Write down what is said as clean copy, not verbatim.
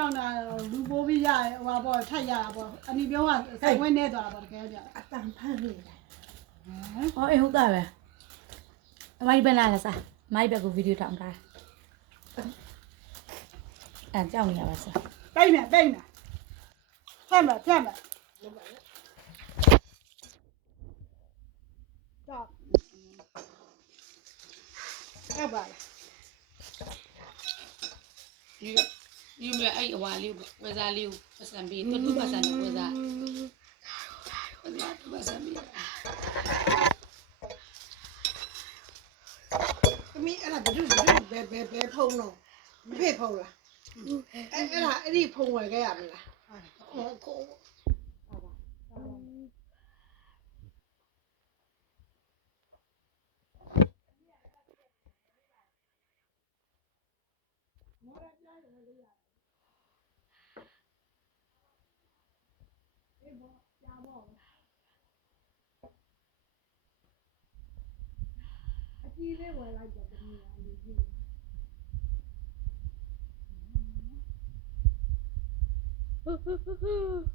လောက်တာလူပိုးပြီးရဟိုပေါ့ထိုက်ရတာပေါ့အနီပြောကစိုက်ဝဲနေသွားတာပေါ့တကယ်ကြအတန်ဖန်နေတာဟောအေးဟုတ်တာပဲအမိုက်ပဲလာလားစားမိုက်ဘက်ကိုဗီဒီယိုထောင်ထားအဲကြောက်နေရပါစားပိတ်မယ်ဖြတ်မယ်ကြောက်ကြောက်ပါလားဒီမအဲ့အဝါလေးဝယ်စားလေးကိုပတ်စံပြီးတူပတ်စံနဲ့ဝယ်စားပတ်စံပြီးသမီးအဲ့ဒါဘယ်ဖုံးတော့မဖေ့ဖုံးလားအဲ့ဒီဖုံးဝယ်ခဲ့ရမလားကိုအကြီးလေးဝယ်လိုက်တယ်သမီးကလူကြီး